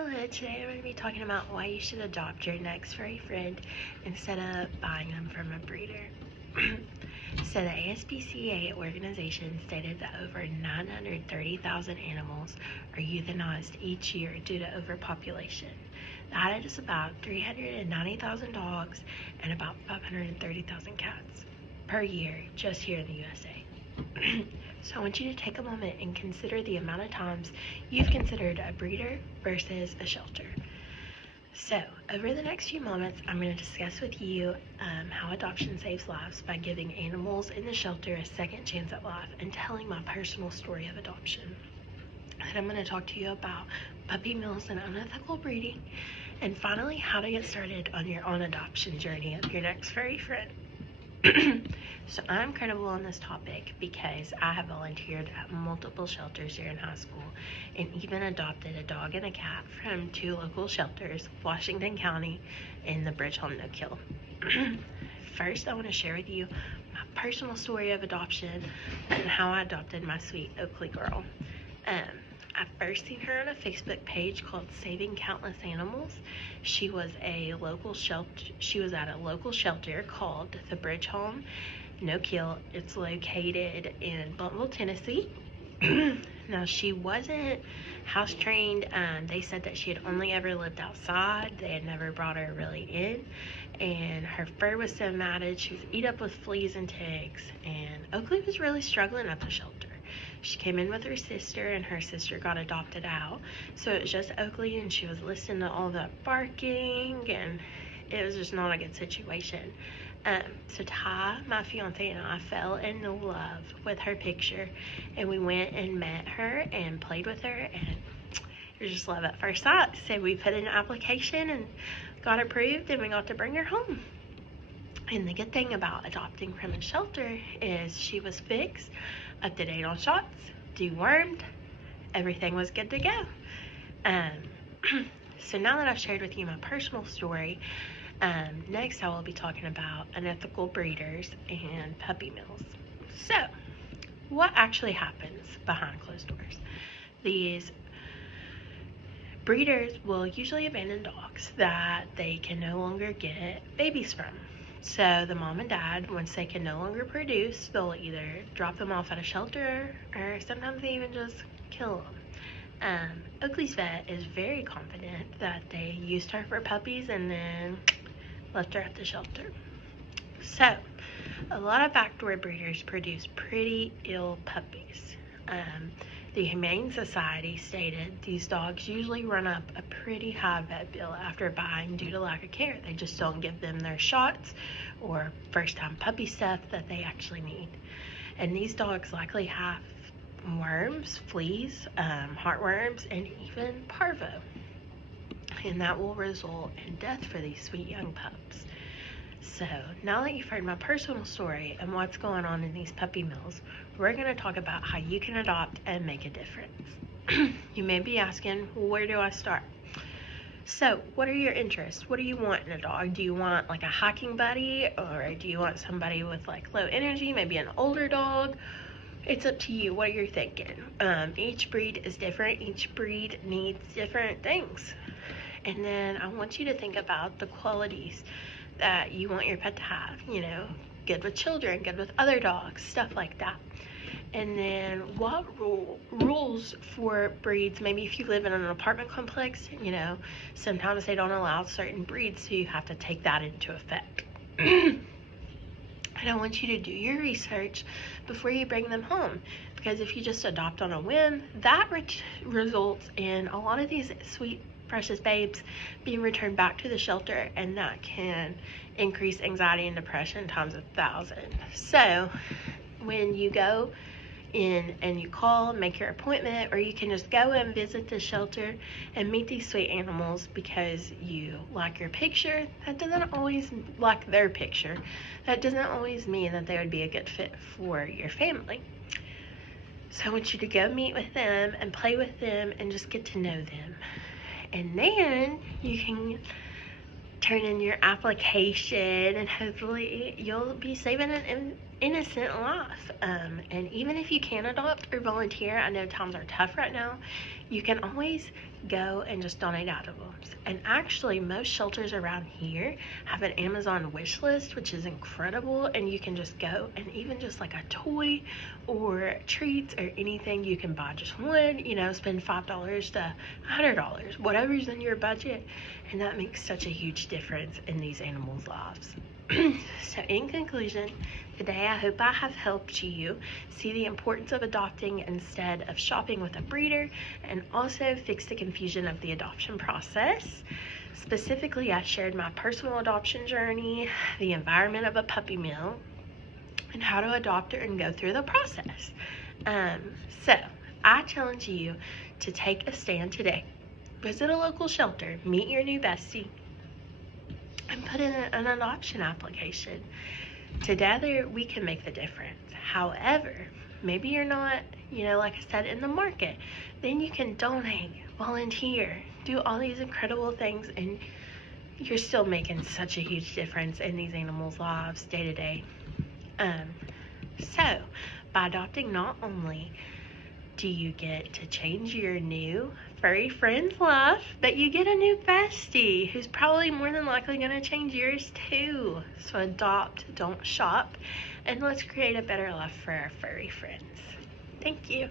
Hello, today I'm going to be talking about why you should adopt your next furry friend instead of buying them from a breeder. So the ASPCA organization stated that over 930,000 animals are euthanized each year due to overpopulation. That is about 390,000 dogs and about 530,000 cats per year just here in the USA. So I want you to take a moment and consider the amount of times you've considered a breeder versus a shelter. So over the next few moments, I'm going to discuss with you how adoption saves lives by giving animals in the shelter a second chance at life and telling my personal story of adoption. And I'm going to talk to you about puppy mills and unethical breeding, and finally how to get started on your own adoption journey of your next furry friend. So I'm credible on this topic because I have volunteered at multiple shelters here in high school and even adopted a dog and a cat from 2 local shelters, Washington County and the Bridgeholm No-Kill. First, I want to share with you my personal story of adoption and how I adopted my sweet Oakley girl. I first seen her on a Facebook page called Saving Countless Animals. She was at a local shelter called the Bridgeholm No-Kill. It's located in Bluntville, Tennessee. Now, she wasn't house trained. They said that she had only ever lived outside. They had never brought her really in, and her fur was so matted she was eat up with fleas and ticks, and Oakley was really struggling at the shelter. She came in with her sister, and her sister got adopted out, so it was just Oakley, and she was listening to all that barking, and it was just not a good situation. So Ty, my fiance, and I fell in love with her picture, and we went and met her and played with her, and it was just love at first sight. So we put in an application and got approved, and we got to bring her home. And the good thing about adopting from a shelter is she was fixed, up to date on shots, dewormed, everything was good to go. So now that I've shared with you my personal story, next I will be talking about unethical breeders and puppy mills. So, what actually happens behind closed doors? These breeders will usually abandon dogs that they can no longer get babies from. So the mom and dad, once they can no longer produce, they'll either drop them off at a shelter or sometimes they even just kill them. Oakley's vet is very confident that they used her for puppies and then left her at the shelter. So a lot of backdoor breeders produce pretty ill puppies. The Humane Society stated these dogs usually run up a pretty high vet bill after buying due to lack of care. They just don't give them their shots or first-time puppy stuff that they actually need. And these dogs likely have worms, fleas, heartworms, and even parvo. And that will result in death for these sweet young pups. So now that you've heard my personal story and what's going on in these puppy mills, we're going to talk about how you can adopt and make a difference. You may be asking, where do I start? So what are your interests? What do you want in a dog? Do you want like a hiking buddy, or do you want somebody with like low energy, maybe an older dog? It's up to you what you're thinking. Each breed is different. Each breed needs different things. And then I want you to think about the qualities that you want your pet to have, good with children, good with other dogs, stuff like that. And then what rules for breeds, maybe if you live in an apartment complex, sometimes they don't allow certain breeds, so you have to take that into effect. And I want you to do your research before you bring them home, because if you just adopt on a whim, that results in a lot of these sweet precious babes being returned back to the shelter, and that can increase anxiety and depression times 1,000. So when you go in and you call, make your appointment, or you can just go and visit the shelter and meet these sweet animals because you like your picture, that doesn't always like their picture. That doesn't always mean that they would be a good fit for your family. So I want you to go meet with them and play with them and just get to know them. And then you can turn in your application, and hopefully you'll be saving an innocent life. And even if you can adopt or volunteer, I know times are tough right now, you can always go and just donate items. And actually, most shelters around here have an Amazon wish list, which is incredible. And you can just go and even just like a toy or treats or anything, you can buy just one, spend $5 to $100, whatever's in your budget. And that makes such a huge difference in these animals' lives. So in conclusion, today I hope I have helped you see the importance of adopting instead of shopping with a breeder, and also fix the confusion of the adoption process. Specifically, I shared my personal adoption journey, the environment of a puppy mill, and how to adopt her and go through the process. So I challenge you to take a stand today. Visit a local shelter, meet your new bestie, and put in an adoption application. Together, we can make the difference. However, maybe you're not, like I said, in the market. Then you can donate, volunteer, do all these incredible things, and you're still making such a huge difference in these animals' lives day to day. So, by adopting, not only do you get to change your new furry friend's life, but you get a new bestie who's probably more than likely going to change yours too. So adopt, don't shop, and let's create a better life for our furry friends. Thank you.